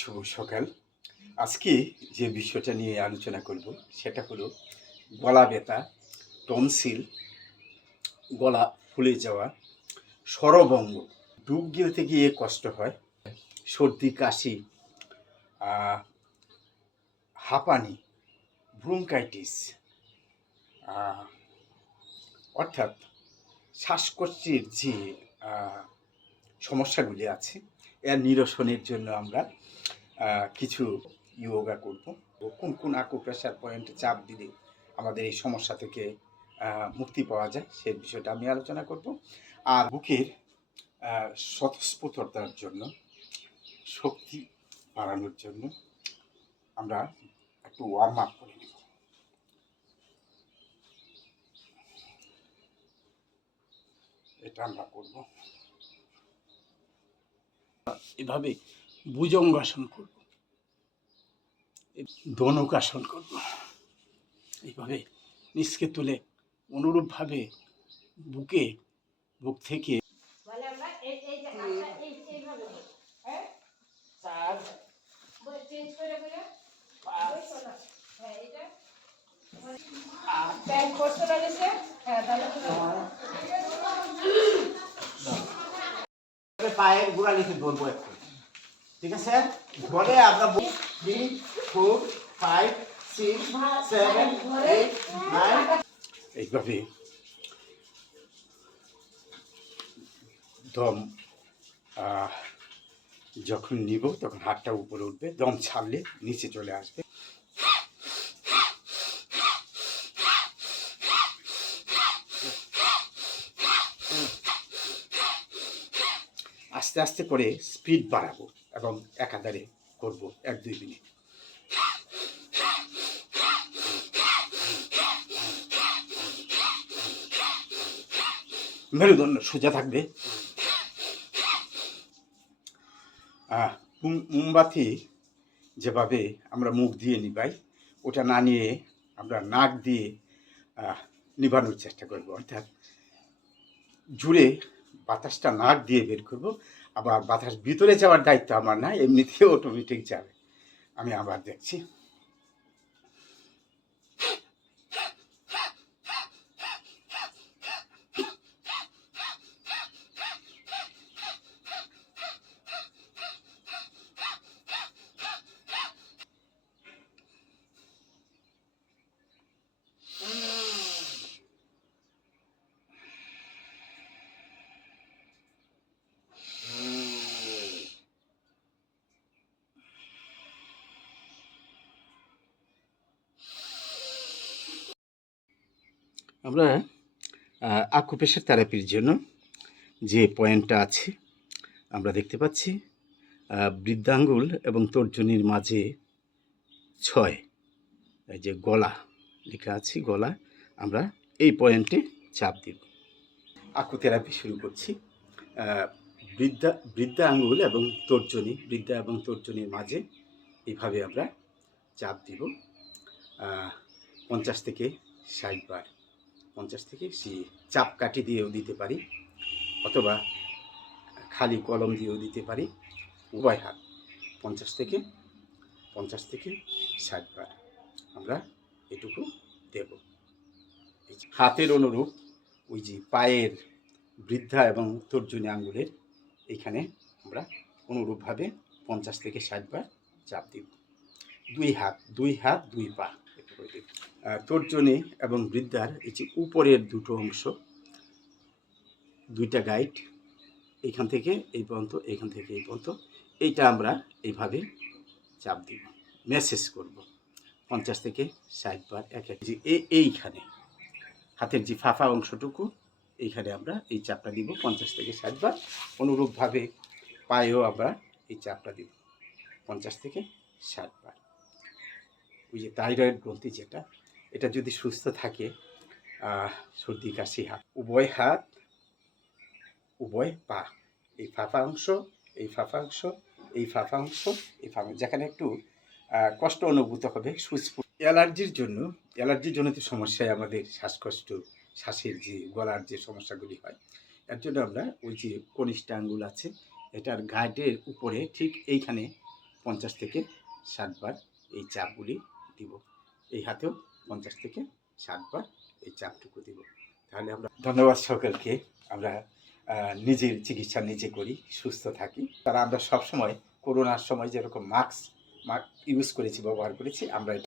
শুভ সকাল। আজকে যে বিষয়টা নিয়ে আলোচনা করব, সেটা হলো গলা ব্যথা, টনসিল, গলা ফুলে যাওয়া স্বরভঙ্গ ডুব গিলতে গিয়ে কষ্ট হয়, সর্দি, কাশি হাঁপানি, ব্রুঙ্কাইটিস অর্থাৎ শ্বাসকষ্টের যে সমস্যাগুলি আছে এর নিরসনের জন্য আমরা কিছু ইয়োগা করব। কোন কোন আকুপ্রেশার পয়েন্টে চাপ দিলে আমাদের এই সমস্যা থেকে মুক্তি পাওয়া যায় সেই বিষয়টা আমি আলোচনা করব। আর বুকের স্বতঃস্ফূর্ততার জন্য, শক্তি বাড়ানোর জন্য আমরা একটু ওয়ার্ম আপ করে নেব। এটা আমরা করব। এভাবে ভুজঙ্গাসন করব। দনকাসন করব। এইভাবে নিচকে তুলে অনুরূপভাবে বুকে বুক থেকে মানে আমরা এই এই যে হাতটা এই এইভাবে ধরি, হ্যাঁ? হ্যাঁ হ্যাঁ পায়ের গোড়া লিখে ধরবো একটু। ঠিক আছে? ঘরে আমরা three four five six seven eight nine এইভাবে দম যখন নিব, তখন হাতটা উপরে উঠবে, দম ছাড়লে নিচে চলে আসবে। আস্তে আস্তে করে স্পিড বাড়াবো এবং একাধারে করব এক দুই মিনিট। মেরুদণ্ড সোজা থাকবে। মোমবাতি যেভাবে আমরা মুখ দিয়ে নিবাই ওটা না নিয়ে আমরা নাক দিয়ে আহ, নিভানোর চেষ্টা করব। অর্থাৎ জুড়ে বাতাসটা নাক দিয়ে বের করব। আবার বাতাস ভিতরে যাওয়ার দায়িত্ব আমার না এমনিতেই অটোমেটিক যাবে। আমি আবার দেখছি। আমরা আকুপেশার থেরাপির জন্য যে পয়েন্টটা আছে, আমরা দেখতে পাচ্ছি বৃদ্ধাঙ্গুল এবং তর্জনীর মাঝে ছয়, এই যে গলা লেখা আছে, গলা, আমরা এই পয়েন্টে চাপ দিব। আকু থেরাপি শুরু করছি। বৃদ্ধা বৃদ্ধা আঙ্গুল এবং তর্জনী, বৃদ্ধা এবং তর্জনীর মাঝে এইভাবে আমরা চাপ দিব পঞ্চাশ থেকে ষাট বার। পঞ্চাশ থেকে সে চাপ কাঠি দিয়েও দিতে পারি, অথবা খালি কলম দিয়েও দিতে পারি, উভয় হাত, পঞ্চাশ থেকে পঞ্চাশ থেকে ষাট বার আমরা এটুকু দেব। হাতের অনুরূপ ওই যে পায়ের বৃদ্ধা এবং তর্জনী আঙ্গুলের এইখানে আমরা অনুরূপভাবে পঞ্চাশ থেকে ষাট বার চাপ দিব। দুই হাত দুই হাত, দুই পা। তর্জনী এবং বৃদ্ধার এই যে উপরের দুটো অংশ, দুইটা গাইড এইখান থেকে এই পর্যন্ত এইখান থেকে এই পর্যন্ত, এইটা আমরা এইভাবে চাপ দিব, মেসেজ করব, পঞ্চাশ থেকে ষাট বার এক এক যে এইখানে, হাতের যে ফাঁফা অংশটুকু, এইখানে আমরা এই চাপটা দিব, পঞ্চাশ থেকে ষাট বার, অনুরূপভাবে পায়েও আমরা এই চাপটা দিব, পঞ্চাশ থেকে ষাট বার। ওই যে থাইরয়েড গ্রন্থি যেটা, এটা যদি সুস্থ থাকে সর্দি, কাশি, হাত, উভয় হাত, উভয় পা, এই ফাঁফা অংশ, এই ফাঁফা অংশ, এই ফাঁফা অংশ, এই ফাঁফা যেখানে একটু কষ্ট অনুভূত হবে সুস্ফুট অ্যালার্জির জন্য, অ্যালার্জির জনিত সমস্যায় আমাদের শ্বাসকষ্ট, শ্বাসের যে গলার যে সমস্যাগুলি হয়, এর জন্য আমরা ওই যে কনিষ্ঠ আঙ্গুল আছে, এটার গাইডের উপরে ঠিক এইখানে পঞ্চাশ থেকে ষাটবার এই চাপগুলি দিব। এই হাতেও পঞ্চাশ থেকে ষাটবার এই চাপটুকু দিব। তাহলে আমরা ধন্যবাদ সকলকে। আমরা নিজের চিকিৎসা নিজে করি, সুস্থ থাকি। তারা আমরা সবসময় করোনার সময় যেরকম মাস্ক ইউজ করেছি, ব্যবহার করেছি, আমরা